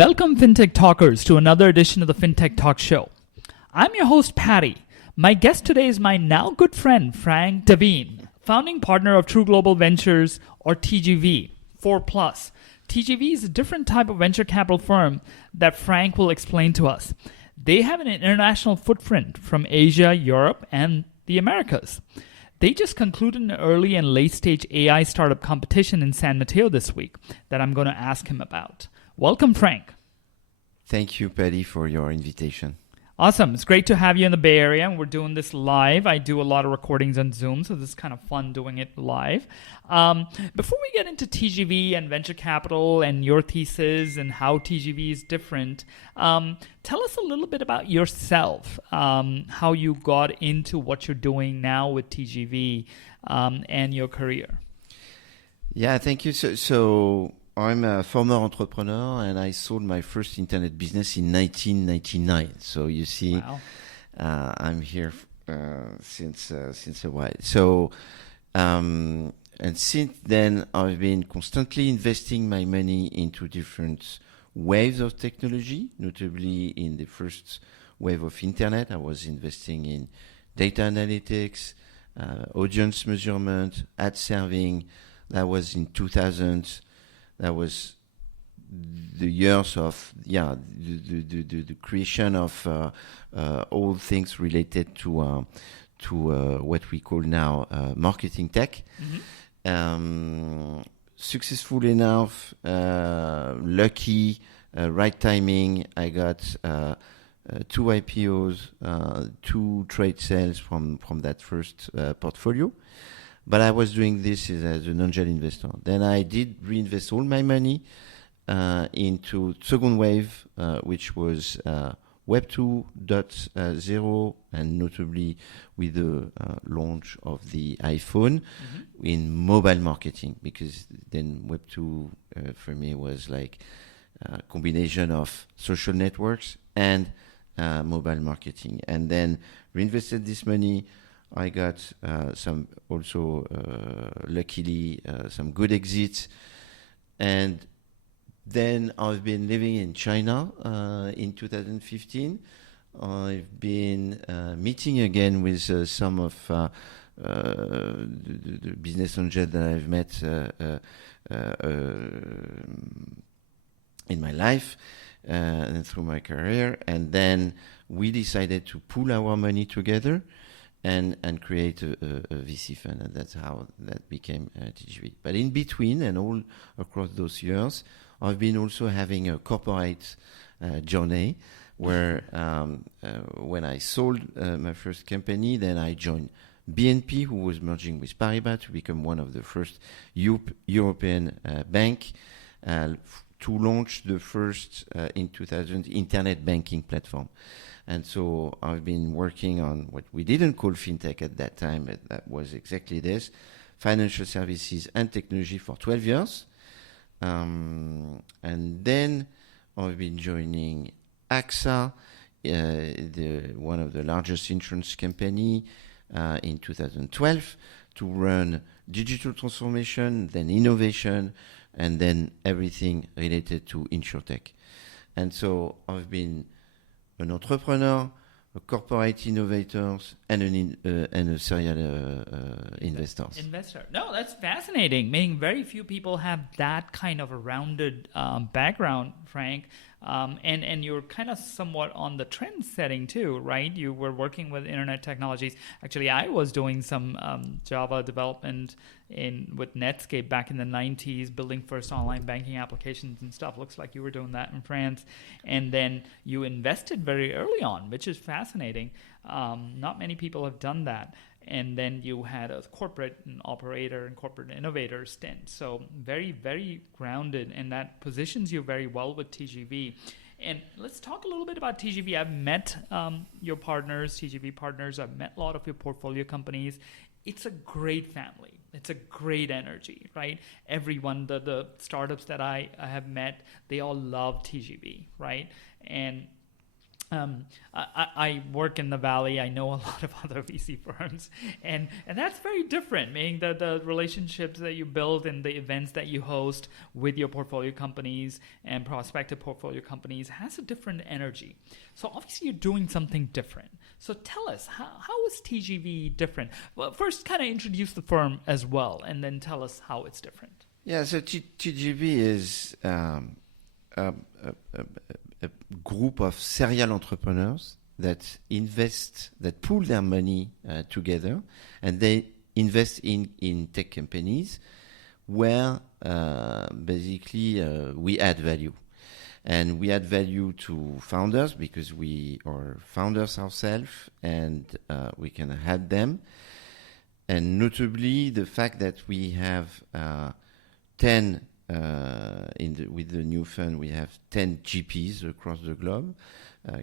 Welcome, FinTech Talkers, to another edition of the FinTech Talk Show. I'm your host, Patty. My guest today is my now good friend, Frank Desvignes, founding partner of True Global Ventures, or TGV, 4+. TGV is a different type of venture capital firm that Frank will explain to us. They have an international footprint from Asia, Europe, and the Americas. They just concluded an early and late-stage AI startup competition in San Mateo this week that I'm going to ask him about. Welcome, Frank. Thank you, Patty, for your invitation. Awesome. It's great to have you in the Bay Area, and we're doing this live. I do a lot of recordings on Zoom, so this is kind of fun doing it live. Before we get into TGV and venture capital and your thesis and how TGV is different, tell us a little bit about yourself, how you got into what you're doing now with TGV and your career. Yeah, thank you. So I'm a former entrepreneur, and I sold my first internet business in 1999. So you see, wow. I'm here since a while. So, and since then, I've been constantly investing my money into different waves of technology, notably in the first wave of internet. I was investing in data analytics, audience measurement, ad serving. That was in 2000. That was the years of the creation of all things related to what we call now marketing tech. Mm-hmm. Successful enough, lucky, right timing. I got 2 IPOs, 2 trade sales from that first portfolio. But I was doing this as an angel investor. Then I did reinvest all my money into second wave, which was Web 2.0, and notably with the launch of the iPhone in mobile marketing, because then Web 2 for me was like a combination of social networks and mobile marketing. And then reinvested this money. I got some also, luckily, some good exits. And then I've been living in China in 2015. I've been meeting again with some of the business angels that I've met in my life and through my career. And then we decided to pool our money together and create a VC fund, and that's how that became TGV. But in between and all across those years, I've been also having a corporate journey where when I sold my first company, then I joined BNP, who was merging with Paribas to become one of the first European bank to launch the first in 2000 internet banking platform. And so I've been working on what we didn't call fintech at that time, but that was exactly this, financial services and technology for 12 years. And then I've been joining AXA, one of the largest insurance company, in 2012 to run digital transformation, then innovation, and then everything related to insurtech. And so I've been an entrepreneur, a corporate innovator, and a serial investor. No, that's fascinating. Meaning very few people have that kind of a rounded background, Frank. And you're kind of somewhat on the trend setting too, right? You were working with internet technologies. Actually, I was doing some Java development with Netscape back in the 90s, building first online banking applications and stuff. Looks like you were doing that in France. And then you invested very early on, which is fascinating. Not many people have done that. And then you had a corporate and operator and corporate innovator stint. So very, very grounded, and that positions you very well with TGV. And let's talk a little bit about TGV. I've met your partners, TGV partners. I've met a lot of your portfolio companies. It's a great family. It's a great energy, right? Everyone, the startups that I have met, they all love TGV, right? And I work in the Valley. I know a lot of other VC firms, and that's very different. Meaning that the relationships that you build and the events that you host with your portfolio companies and prospective portfolio companies has a different energy. So obviously you're doing something different. So tell us, how is TGV different? Well, first kind of introduce the firm as well, and then tell us how it's different. Yeah, so TGV is a group of serial entrepreneurs that pool their money together, and they invest in tech companies where basically we add value. And we add value to founders because we are founders ourselves, and we can help them. And notably, the fact that we have 10 with the new fund, we have 10 GPs across the globe,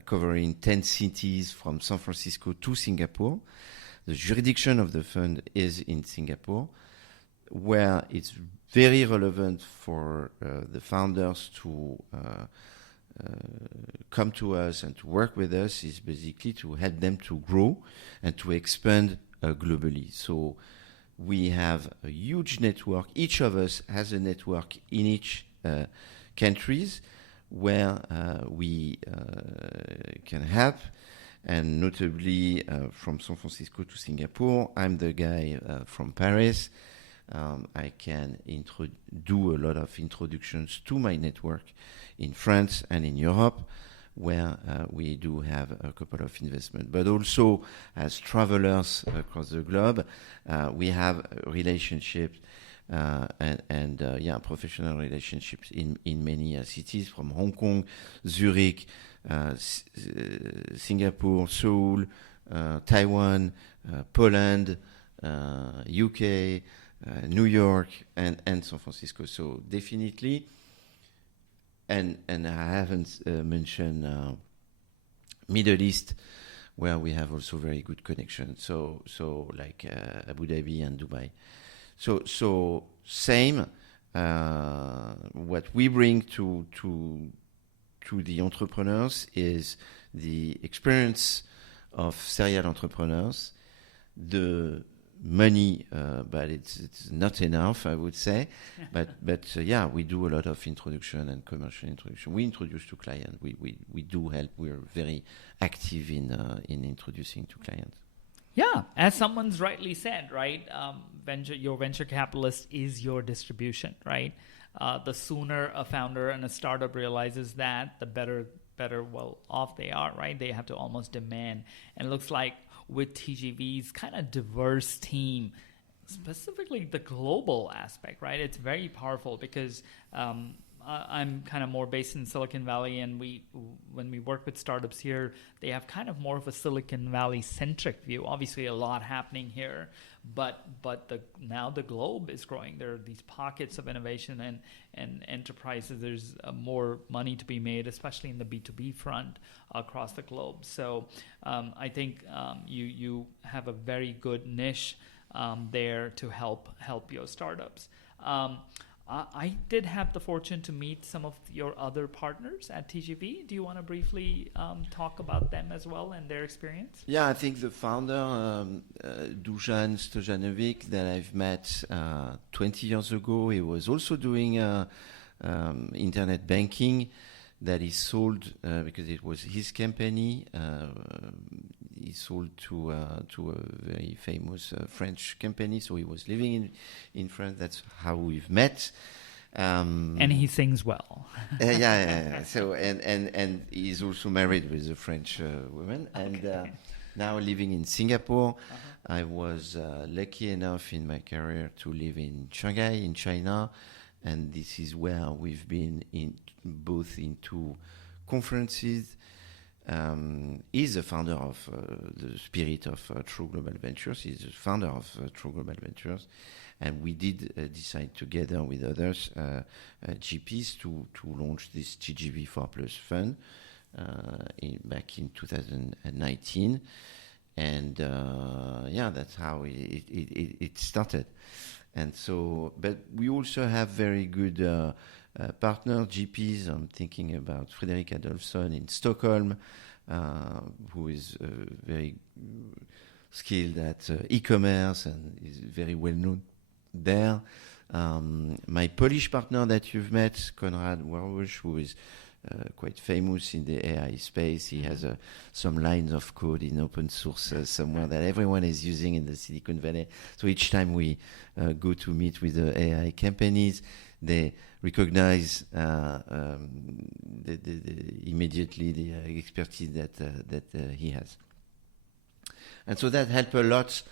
covering 10 cities from San Francisco to Singapore. The jurisdiction of the fund is in Singapore, where it's very relevant for the founders to come to us and to work with us, is basically to help them to grow and to expand globally. So we have a huge network. Each of us has a network in each countries where we can help, and notably from San Francisco to Singapore. I'm the guy from Paris. I can do a lot of introductions to my network in France and in Europe, where we do have a couple of investments. But also, as travelers across the globe, we have relationships and professional relationships in many cities, from Hong Kong, Zurich, Singapore, Seoul, Taiwan, Poland, UK, New York, and San Francisco. So definitely. And I haven't mentioned Middle East, where we have also very good connections. So like Abu Dhabi and Dubai. So same. What we bring to the entrepreneurs is the experience of serial entrepreneurs, the money, but it's not enough, I would say. but we do a lot of introduction and commercial introduction. We introduce to clients. We do help. We're very active in introducing to clients. Yeah, as someone's rightly said, right? Your venture capitalist is your distribution, right? The sooner a founder and a startup realizes that, the better well off they are, right? They have to almost demand. And it looks like with TGV's kind of diverse team, specifically the global aspect, right? It's very powerful because I'm kind of more based in Silicon Valley, and when we work with startups here, they have kind of more of a Silicon Valley centric view. Obviously, a lot happening here, but now the globe is growing. There are these pockets of innovation and enterprises. There's more money to be made, especially in the B2B front across the globe. So I think you have a very good niche there to help your startups. I did have the fortune to meet some of your other partners at TGV. Do you want to briefly talk about them as well and their experience? Yeah, I think the founder, Dusan Stojanovic, that I've met 20 years ago, he was also doing internet banking that he sold because it was his company. He sold to a very famous French company, so he was living in France. That's how we've met. And he sings well. Yeah. So and he's also married with a French woman, and now living in Singapore. I was lucky enough in my career to live in Shanghai, in China, and this is where we've been both into conferences. He's the founder of the Spirit of True Global Ventures. He's the founder of True Global Ventures. And we did decide together with others, GPs, to launch this TGV 4+ fund back in 2019. And that's how it started. And so, but we also have very good partner GPs. I'm thinking about Fredrik Adolfsson in Stockholm, who is very skilled at e-commerce and is very well known there. My Polish partner that you've met, Konrad Warbush, who is quite famous in the AI space. He has some lines of code in open source somewhere that everyone is using in the Silicon Valley. So each time we go to meet with the AI companies, they recognize immediately the expertise that he has. And so that helped a lot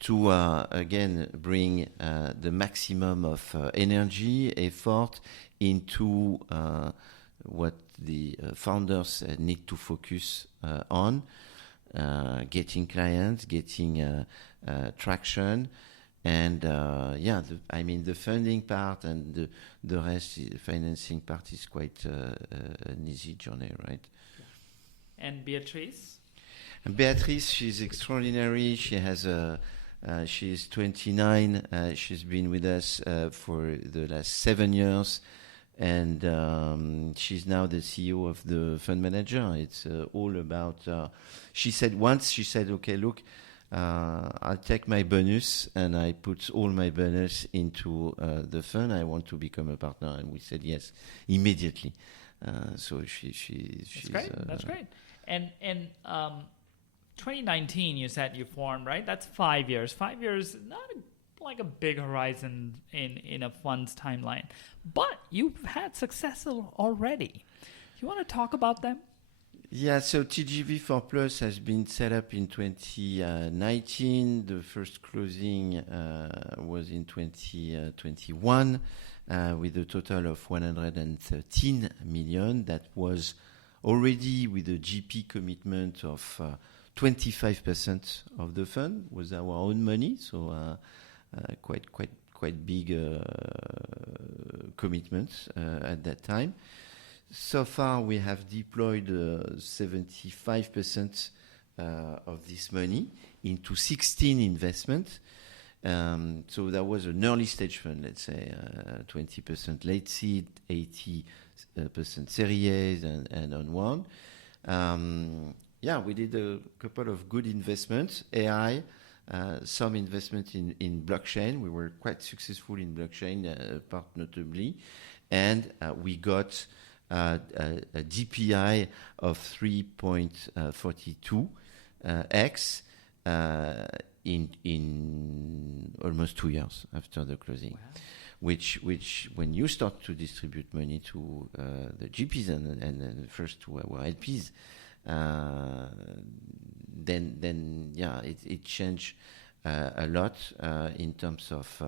to, again, bring the maximum of energy, effort into what the founders need to focus on, getting clients, getting traction, and the funding part and the rest, the financing part is quite an easy journey, right? And Beatrice? And Beatrice, she's extraordinary. She's 29. She's been with us for the last 7 years. And she's now the CEO of the fund manager. It's all about. She said, "Okay, look, I'll take my bonus and I put all my bonus into the fund. I want to become a partner." And we said yes immediately. So she's great. That's great. And 2019, you said you formed, right? That's 5 years. 5 years, not like a big horizon in a fund's timeline, but you've had success already. You want to talk about them? Yeah, so TGV4 Plus has been set up in 2019. The first closing was in 2021 with a total of 113 million. That was already with a GP commitment of 25% of the fund was our own money. So quite big commitments at that time. So far, we have deployed 75% of this money into 16 investments. So that was an early stage fund, let's say 20% late seed, 80% Series A and onward. We did a couple of good investments, AI, some investment in blockchain. We were quite successful in blockchain, part notably. And we got a DPI of 3.42x in almost 2 years after the closing. Wow. Which when you start to distribute money to the GPs and first to our LPs, then it changed a lot in terms of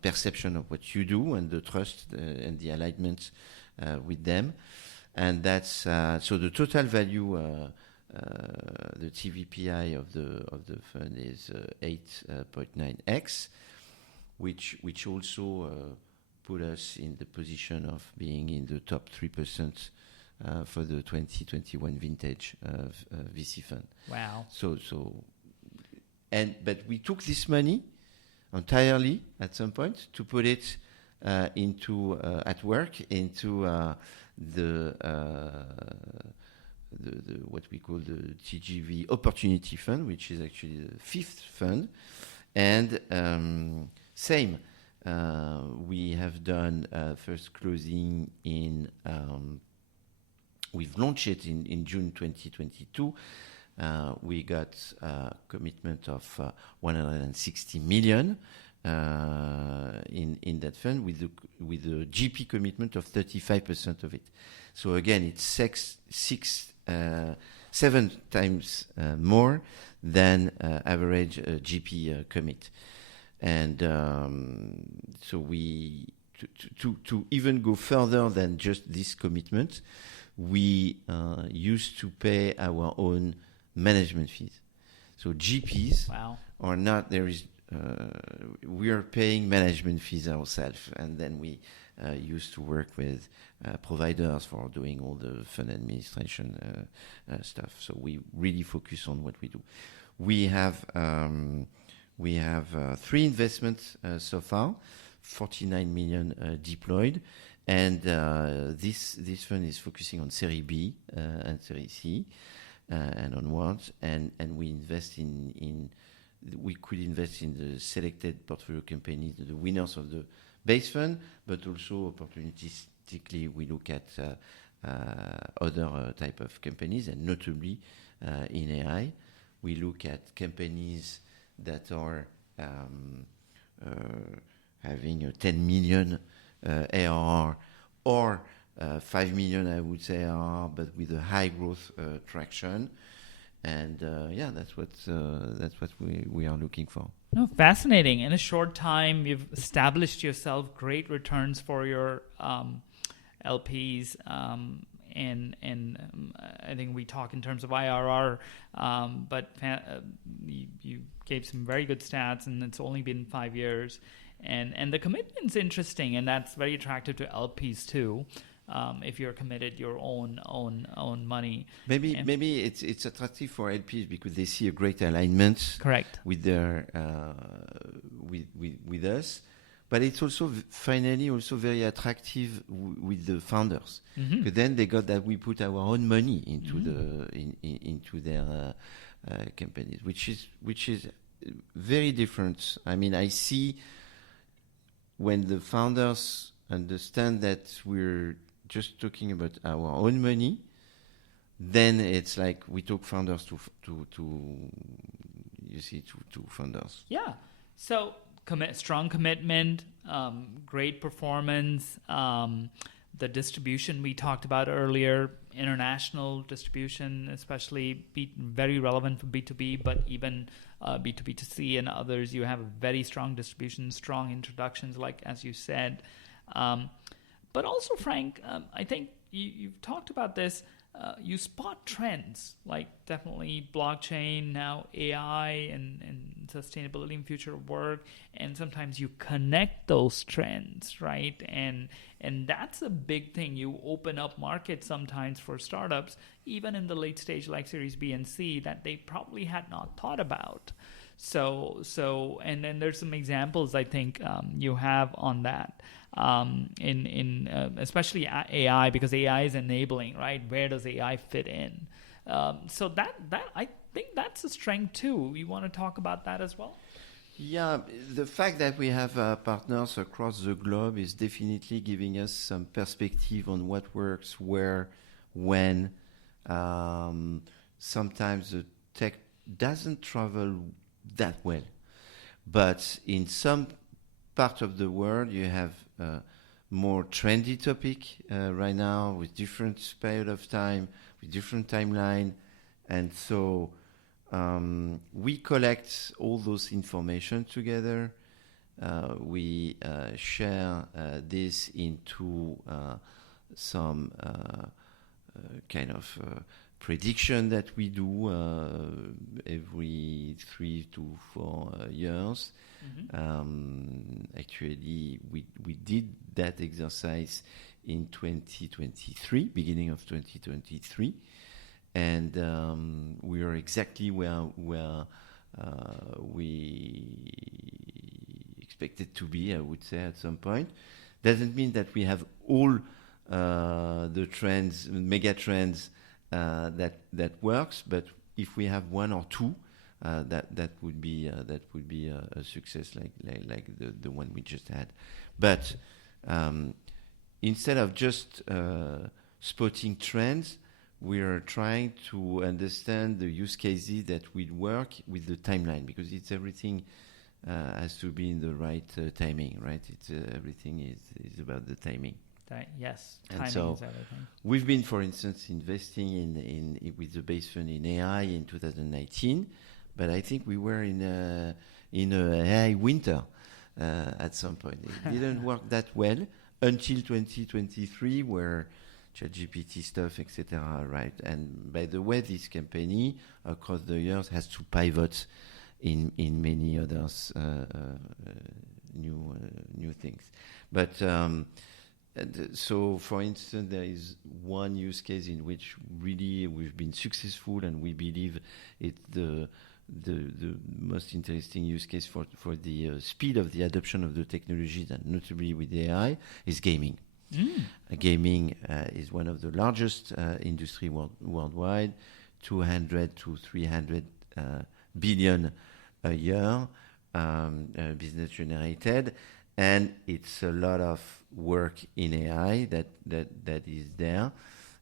perception of what you do and the trust and the alignment with them. And that's so the total value, the TVPI of the fund is 8.9x, which also put us in the position of being in the top 3% for the 2021 vintage VC fund. Wow. But we took this money entirely at some point to put it into at work into the what we call the TGV Opportunity Fund, which is actually the fifth fund. And same, we have done first closing in. We've launched it in June 2022. We got a commitment of 160 million in that fund with a GP commitment of 35% of it. So again, it's 7 times more than average GP commit. And so we to even go further than just this commitment, we used to pay our own management fees. So GPs are not, there is, we are paying management fees ourselves, and then we used to work with providers for doing all the fund administration stuff. So we really focus on what we do. We have 3 investments so far, 49 million deployed, And this fund is focusing on Series B and Series C and onwards. And we invest we could invest in the selected portfolio companies, the winners of the base fund, but also opportunistically we look at other type of companies, and notably in AI. We look at companies that are having a 10 million ARR or 5 million, I would say, ARR, but with a high growth traction. And that's what we are looking for. No, fascinating. In a short time, you've established yourself great returns for your LPs, and I think we talk in terms of IRR, but you gave some very good stats, and it's only been 5 years, and the commitment's interesting, and that's very attractive to LPs too. If you're committed your own money, maybe it's attractive for LPs because they see a great alignment. Correct. With their with us, but it's also finally also very attractive with the founders. Because then they got that we put our own money into into their companies, which is very different. I mean, I see when the founders understand that we're just talking about our own money, then it's like we talk founders to founders. Yeah. So strong commitment, great performance, the distribution we talked about earlier, international distribution, especially very relevant for B2B, but even B2B2C and others. You have a very strong distribution, strong introductions, like as you said. But also, Frank, I think you've talked about this. You spot trends, like definitely blockchain, now AI, and sustainability and future of work. And sometimes you connect those trends, right? And that's a big thing. You open up markets sometimes for startups, even in the late stage like Series B and C, that they probably had not thought about. So and then there's some examples I think you have on that. In especially AI, because AI is enabling, right? Where does AI fit in? So that I think that's a strength too. You want to talk about that as well? Yeah, the fact that we have partners across the globe is definitely giving us some perspective on what works, where, when. Sometimes the tech doesn't travel that well, but in some part of the world you have more trendy topic right now with different period of time, with different timeline, and so we collect all those information together. We share this into some kind of prediction that we do every 3 to 4 years. Actually, we did that exercise in 2023, beginning of 2023, and we are exactly where we expected to be, I would say, at some point. Doesn't mean that we have all the trends, mega trends that works, but if we have one or two, that would be a success like the one we just had. But instead of just spotting trends, we are trying to understand the use cases that will work with the timeline, because it's everything has to be in the right timing, right? It's everything is about the timing. Yes, and timing so is everything. We've been, for instance, investing in with the base fund in AI in 2019, but I think we were in a AI winter at some point. It didn't work that well until 2023, where ChatGPT stuff, etc. Right, and by the way, this company across the years has to pivot in many others new things, but. So, for instance, there is one use case in which really we've been successful, and we believe it's the most interesting use case for the speed of the adoption of the technology, and notably with AI, is gaming. Gaming is one of the largest industry worldwide, 200 to 300 billion a year business generated, and it's a lot of work in AI that is there.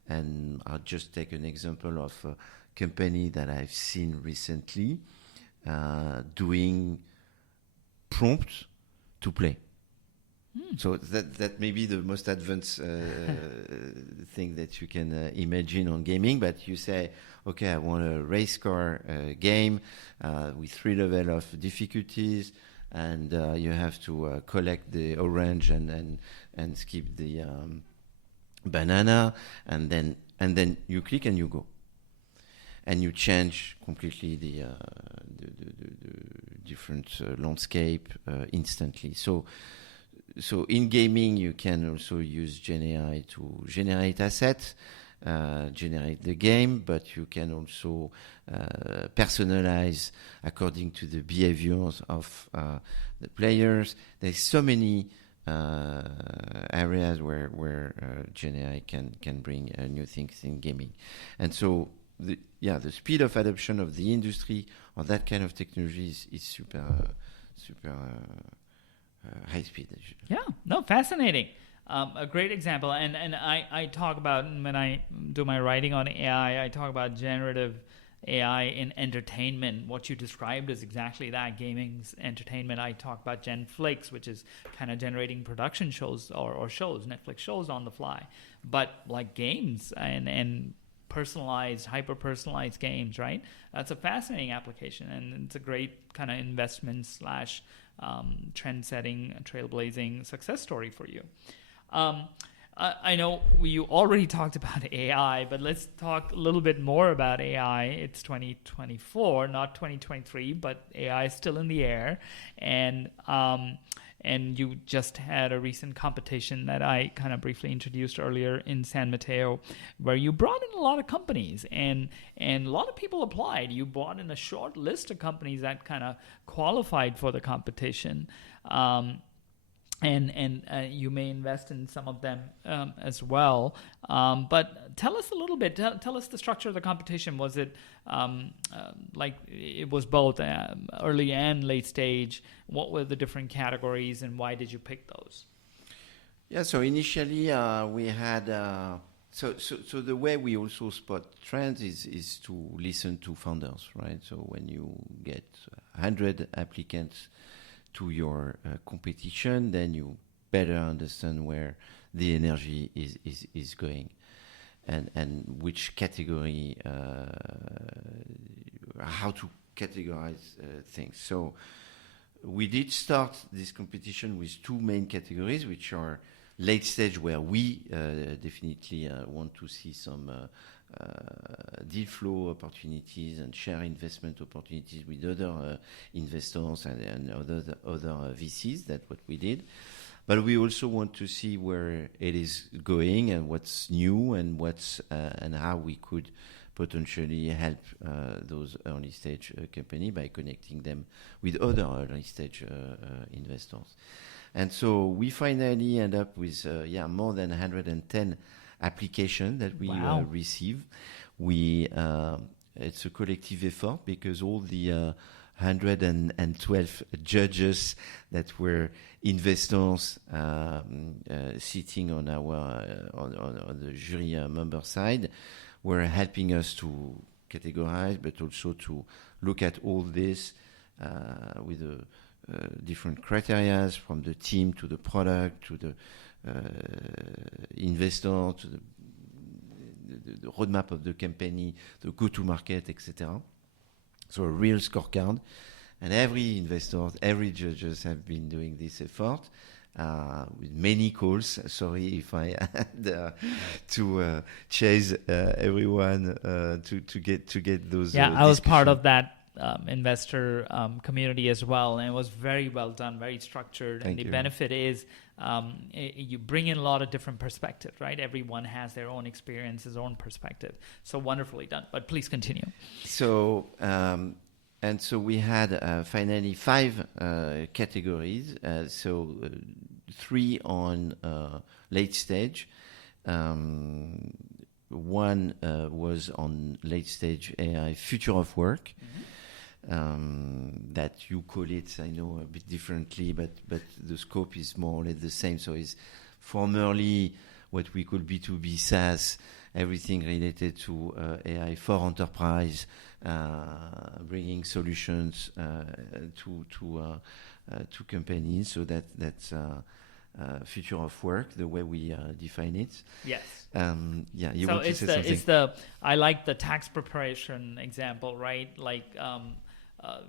And I'll just take an example of a company that I've seen recently doing prompt to play. So that may be the most advanced thing that you can imagine on gaming. But you say, okay, I want a race car game with 3 levels of difficulties, and you have to collect the orange and skip the banana, and then you click and you go, and you change completely the different landscape instantly. So in gaming, you can also use GenAI to generate assets, generate the game, but you can also personalize according to the behaviors of the players. There's so many areas where GenAI can bring new things in gaming. And so the speed of adoption of the industry or that kind of technology is super high speed. Yeah, no, fascinating. A great example, and I talk about, when I do my writing on AI, I talk about generative AI in entertainment. What you described is exactly that, gaming's entertainment. I talk about Genflix, which is kind of generating production shows or shows, Netflix shows on the fly. But like games and personalized, hyper-personalized games, right? That's a fascinating application, and it's a great kind of investment / trend-setting, trailblazing success story for you. I know you already talked about AI, but let's talk a little bit more about AI. It's 2024, not 2023, but AI is still in the air. And you just had a recent competition that I kind of briefly introduced earlier in San Mateo, where you brought in a lot of companies, and a lot of people applied. You brought in a short list of companies that kind of qualified for the competition. And you may invest in some of them as well. But tell us a little bit. Tell us the structure of the competition. Was it like it was both early and late stage? What were the different categories, and why did you pick those? Yeah. So initially we had. So the way we also spot trends is to listen to founders, right? So when you get 100 applicants to your competition, then you better understand where the energy is going, and which category, how to categorize things. So we did start this competition with 2 main categories, which are late stage, where we definitely want to see some deal flow opportunities and share investment opportunities with other investors and other VCs. That's what we did. But we also want to see where it is going and what's new and and how we could potentially help those early stage company by connecting them with other early stage investors. And so we finally end up with more than 110 applications that we receive. It's a collective effort, because all the 112 judges that were investors sitting on our on the jury member side were helping us to categorize, but also to look at all this with different criteria, from the team to the product to the investor to the roadmap of the company, the go-to-market, etc. So a real scorecard. And every investor, every judges have been doing this effort with many calls. Sorry if I had to chase everyone to get those. Yeah, I was part of that investor community as well, and it was very well done, very structured. Thank and the you. benefit is you bring in a lot of different perspectives, right? Everyone has their own experience, his own perspective. So wonderfully done. But please continue. So and so we had finally 5 categories. So three on late stage. One was on late stage AI, future of work. That you call it, I know, a bit differently, but the scope is more or less the same. So it's formerly what we call B2B SaaS, everything related to AI for enterprise, bringing solutions to companies. So that's future of work, the way we define it. Yes. Yeah. You so want to say something? it's I like the tax preparation example, right? Like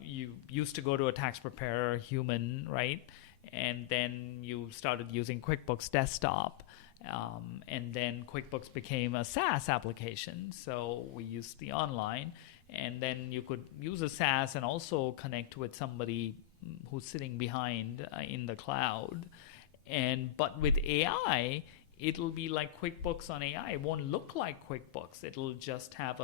you used to go to a tax preparer, human, right? And then you started using QuickBooks Desktop. And then QuickBooks became a SaaS application. So we used the online. And then you could use a SaaS and also connect with somebody who's sitting behind in the cloud. But with AI, it'll be like QuickBooks on AI. It won't look like QuickBooks. It'll just have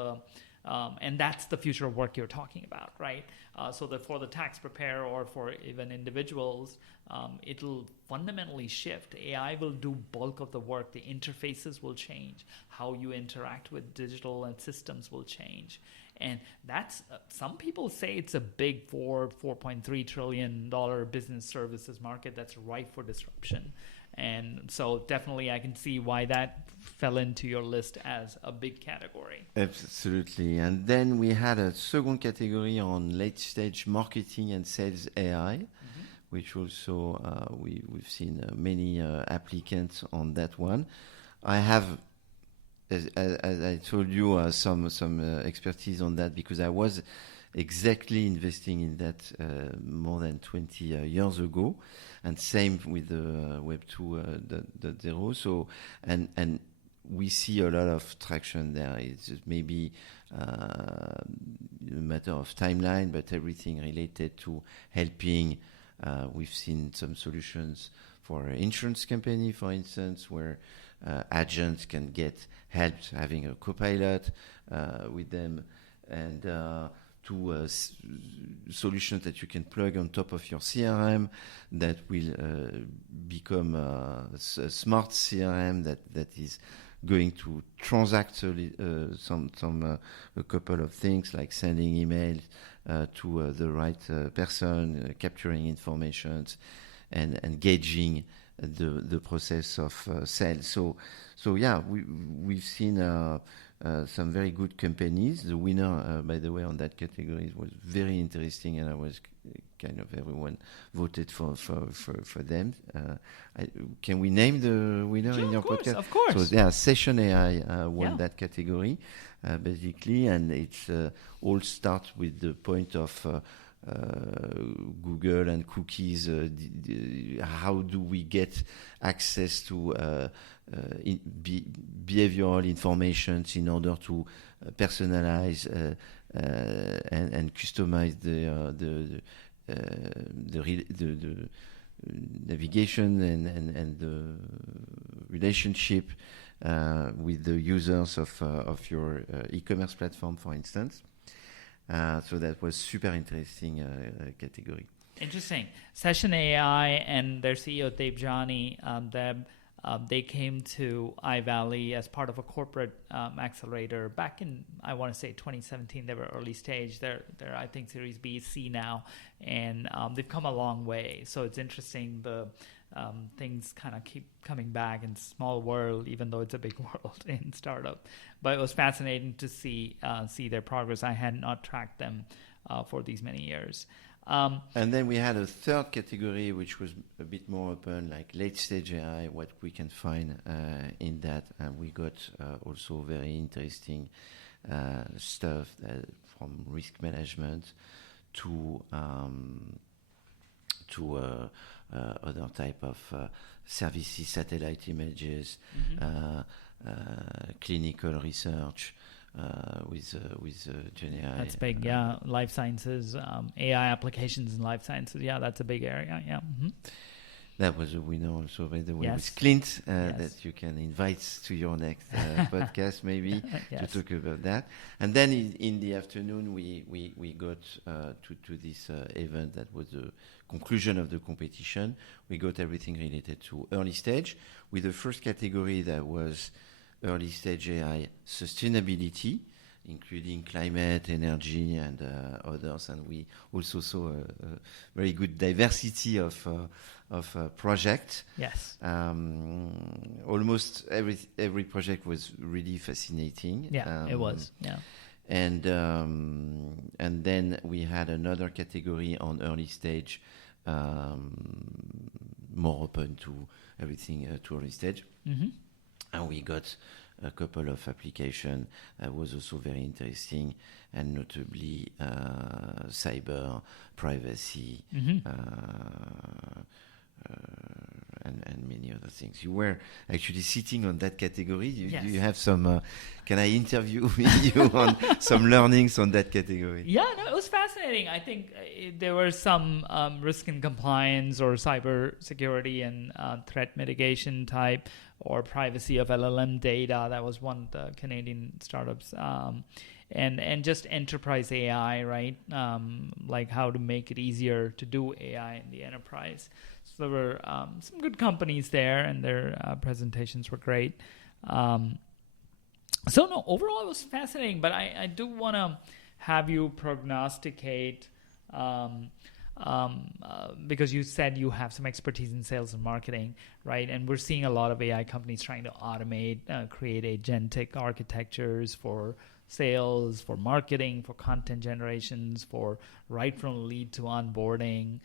and that's the future of work you're talking about, right? So that for the tax preparer or for even individuals, it'll fundamentally shift. AI will do bulk of the work. The interfaces will change. How you interact with digital and systems will change. And that's some people say it's a big $4.3 trillion business services market that's ripe for disruption. And so definitely I can see why that fell into your list as a big category. Absolutely. And then we had a second category on late stage marketing and sales AI, which also we've seen many applicants on that one. I have, as I told you, some expertise on that because I was exactly investing in that more than 20 years ago, and same with the Web 2.0. So and we see a lot of traction there. It's maybe a matter of timeline, but everything related to helping. We've seen some solutions for insurance company, for instance, where agents can get help having a copilot with them, and to solutions that you can plug on top of your CRM that will become a smart CRM that is going to transact a couple of things like sending emails to the right person, capturing informations, and engaging the process of sales. So yeah, we've seen some very good companies. The winner, by the way, on that category was very interesting, and I was kind of everyone voted for them. Can we name the winner in your podcast? Of course. So yeah, Session AI won that category, basically, and it's all starts with the point of Google and cookies. How do we get access to behavioral information in order to personalize and customize the navigation and the relationship with the users of your e-commerce platform, for instance. So that was super interesting category. Interesting. Session AI and their CEO Devjani, they came to iValley as part of a corporate accelerator back in, I want to say 2017. They were early stage. They're I think Series B, C now, and they've come a long way. So it's interesting. The things kind of keep coming back in small world, even though it's a big world in startup. But it was fascinating to see their progress. I had not tracked them for these many years. And then we had a third category, which was a bit more open, like late stage AI, what we can find in that. And we got also very interesting stuff from risk management to other type of services, satellite images, clinical research with GenAI. That's big, yeah. Life sciences, AI applications in life sciences, yeah, that's a big area, yeah. That was a winner also, by the way, Yes. with Clint, Yes. that you can invite to your next podcast, maybe, Yes. to talk about that. And then in the afternoon, we got to this event that was the conclusion of the competition. We got everything related to early stage, with the first category that was early stage AI sustainability, including climate, energy, and others. And we also saw a very good diversity of projects. Yes. Almost every project was really fascinating. Yeah, it was. Yeah. And then we had another category on early stage, more open to everything to early stage. Mm-hmm. And we got a couple of applications that was also very interesting, and notably cyber, privacy, Mm-hmm. And many other things. You were actually sitting on that category. Yes. Do you have some? Can I interview you on some learnings on that category? Yeah, no, it was fascinating. I think there were some risk and compliance or cyber security and threat mitigation type or privacy of LLM data. That was one of the Canadian startups. And just enterprise AI, right? Like how to make it easier to do AI in the enterprise. So there were some good companies there, and their presentations were great. So no, overall it was fascinating, but I do want to have you prognosticate, because you said you have some expertise in sales and marketing, right? And we're seeing a lot of AI companies trying to automate, create agentic architectures for sales, for marketing, for content generations, for right from lead to onboarding,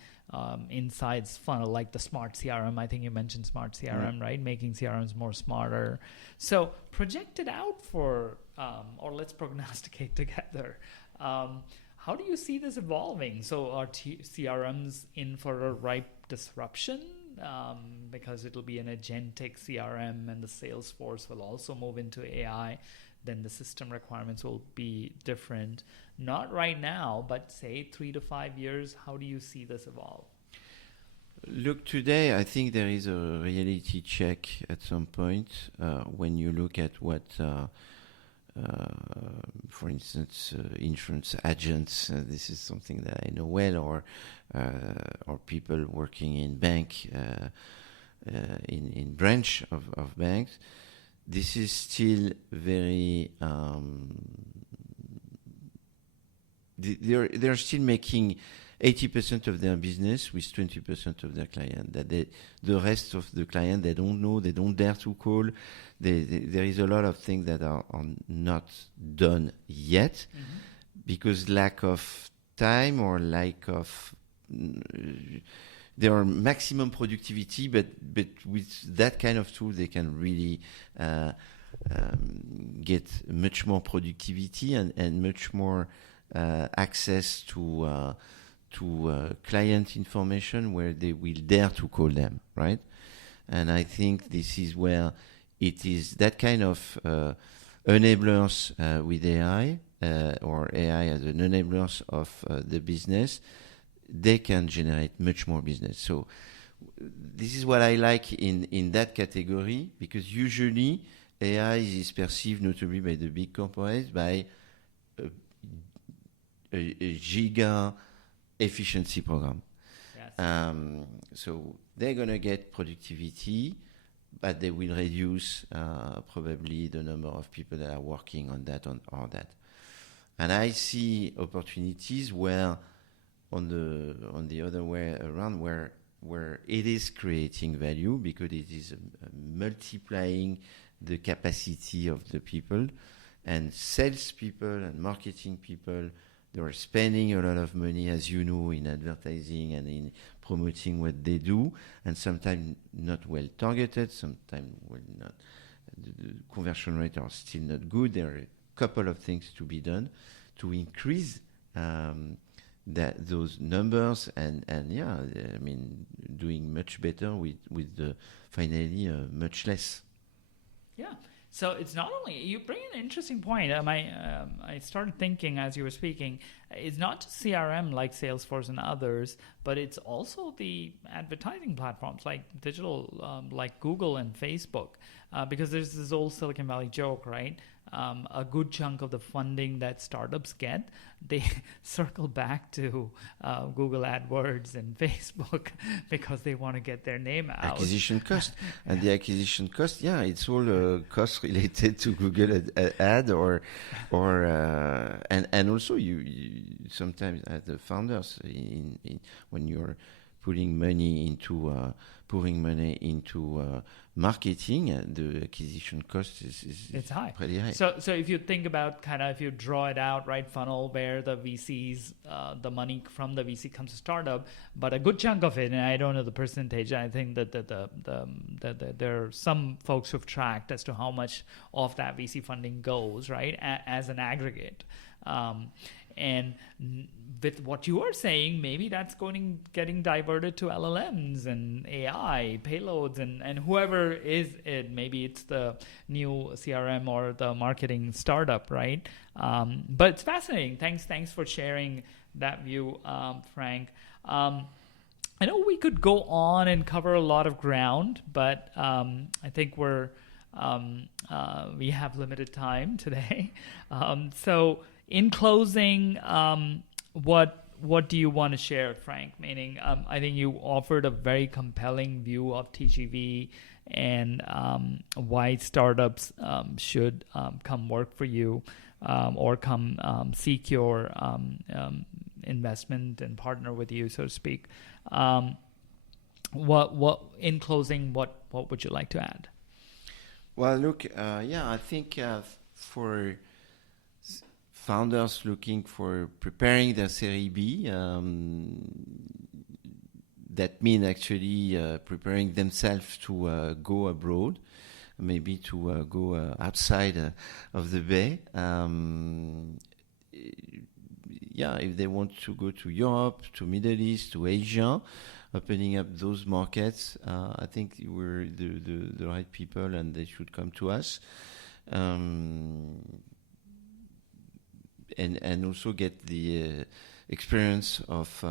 insights funnel, like the smart CRM. I think you mentioned smart CRM, right? Making CRMs more smarter. So project it out for, or let's prognosticate together. How do you see this evolving? So are CRMs in for a ripe disruption? Because it'll be an agentic CRM, and the sales force will also move into AI. Then the system requirements will be different. Not right now, but say 3 to 5 years, how do you see this evolve? Look, today I think there is a reality check at some point when you look at what, for instance, insurance agents, this is something that I know well, or people working in bank, in branch of banks. This is still very. They're still making 80% of their business with 20% of their client. That the rest of the client, they don't know, they don't dare to call. There is a lot of things that are not done yet, because lack of time or lack of. There are maximum productivity, but with that kind of tool, they can really get much more productivity and much more access to client information where they will dare to call them, right? And I think this is where it is that kind of enablers with AI or AI as an enablers of the business. They can generate much more business. So this is what I like in that category, because usually AI is perceived, notably by the big corporates, by a giga efficiency program. Yes. So they're going to get productivity, but they will reduce probably the number of people that are working on that, or that. And I see opportunities where on the other way around, where it is creating value, because it is multiplying the capacity of the people, and sales people and marketing people, they are spending a lot of money, as you know, in advertising and in promoting what they do, and sometimes not well targeted, sometimes well not. The conversion rate are still not good. There are a couple of things to be done to increase those numbers, and yeah, I mean, doing much better with the finally much less. Yeah. So it's not only, you bring an interesting point. I started thinking as you were speaking, it's not just CRM like Salesforce and others, but it's also the advertising platforms like digital, like Google and Facebook, because there's this old Silicon Valley joke, right? A good chunk of the funding that startups get, they circle back to Google AdWords and Facebook because they want to get their name out. Acquisition cost. And the acquisition cost, it's all costs related to Google ad and also you sometimes as the founders when you're pouring money into marketing, the acquisition cost is high. Pretty high. So if you think about if you draw it out, right, funnel where the VCs, the money from the VC comes to startup, but a good chunk of it, and I don't know the percentage, I think that there are some folks who've tracked as to how much of that VC funding goes, right, as an aggregate. And with what you are saying, maybe that's getting diverted to LLMs and AI payloads and whoever is it. Maybe it's the new CRM or the marketing startup, right? But it's fascinating. Thanks for sharing that view, Frank. I know we could go on and cover a lot of ground, but I think we have limited time today. So in closing, what do you want to share, Frank? Meaning, I think you offered a very compelling view of TGV and why startups should come work for you or come seek your investment and partner with you, so to speak. What in closing, what would you like to add? Well, look, I think for founders looking for preparing their Series B, that means actually preparing themselves to go abroad, maybe to go outside of the Bay. If they want to go to Europe, to Middle East, to Asia, opening up those markets, I think we're the right people and they should come to us. And also get the experience of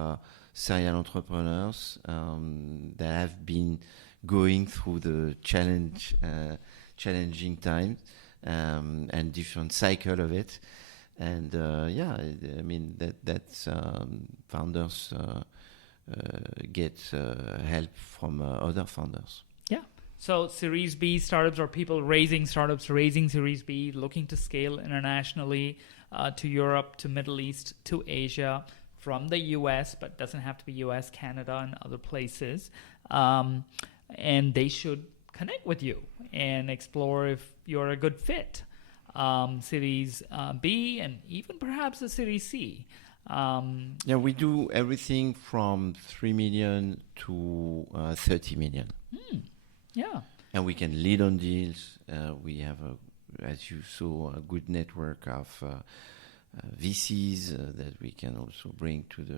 serial entrepreneurs that have been going through the challenging times and different cycle of it. And I mean that's founders get help from other founders. Yeah. So Series B startups or people raising startups, raising Series B, looking to scale internationally. To Europe, to Middle East, to Asia, from the U.S., but doesn't have to be U.S., Canada, and other places. And they should connect with you and explore if you're a good fit. Series B and even perhaps a Series C. We do everything from 3 million to 30 million. Yeah. And we can lead on deals. We have as you saw, a good network of VCs that we can also bring to the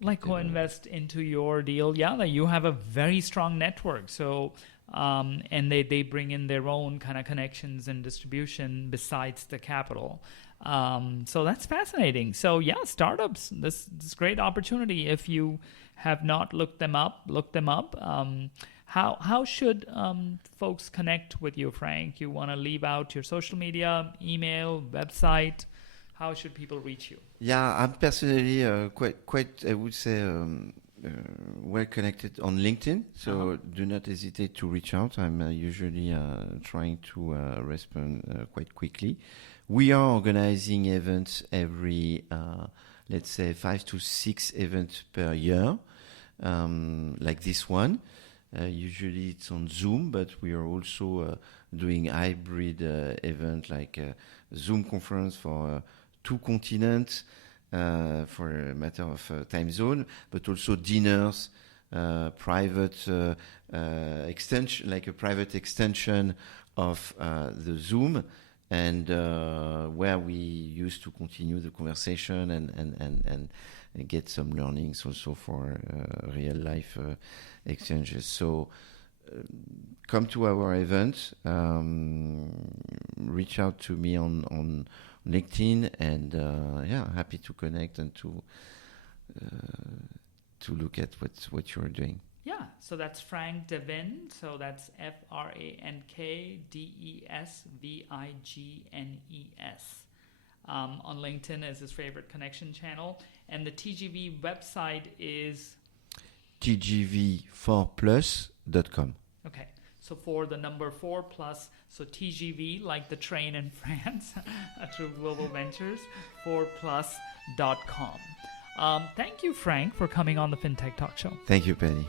like co-invest into your deal. Yeah, you have a very strong network. So and they bring in their own kind of connections and distribution besides the capital. So that's fascinating. So startups, this great opportunity. If you have not looked them up, look them up. How should folks connect with you, Frank? You want to leave out your social media, email, website? How should people reach you? Yeah, I'm personally quite I would say, well connected on LinkedIn. So do not hesitate to reach out. I'm usually trying to respond quite quickly. We are organizing events every, let's say, 5 to 6 events per year, like this one. Usually it's on Zoom, but we are also doing hybrid event like a Zoom conference for 2 continents for a matter of time zone, but also dinners, private extension, like a private extension of the Zoom, and where we used to continue the conversation and get some learnings also for real life exchanges. So come to our event, reach out to me on LinkedIn, and happy to connect and to look at what you're doing. Yeah, so that's Frank Desvignes. So that's FrankDesvignes. On LinkedIn is his favorite connection channel. And the TGV website is tgv4plus.com. Okay, so for the number 4 plus, so TGV, like the train in France, through Global Ventures, 4plus.com. Thank you, Frank, for coming on the FinTech Talk Show. Thank you, Penny.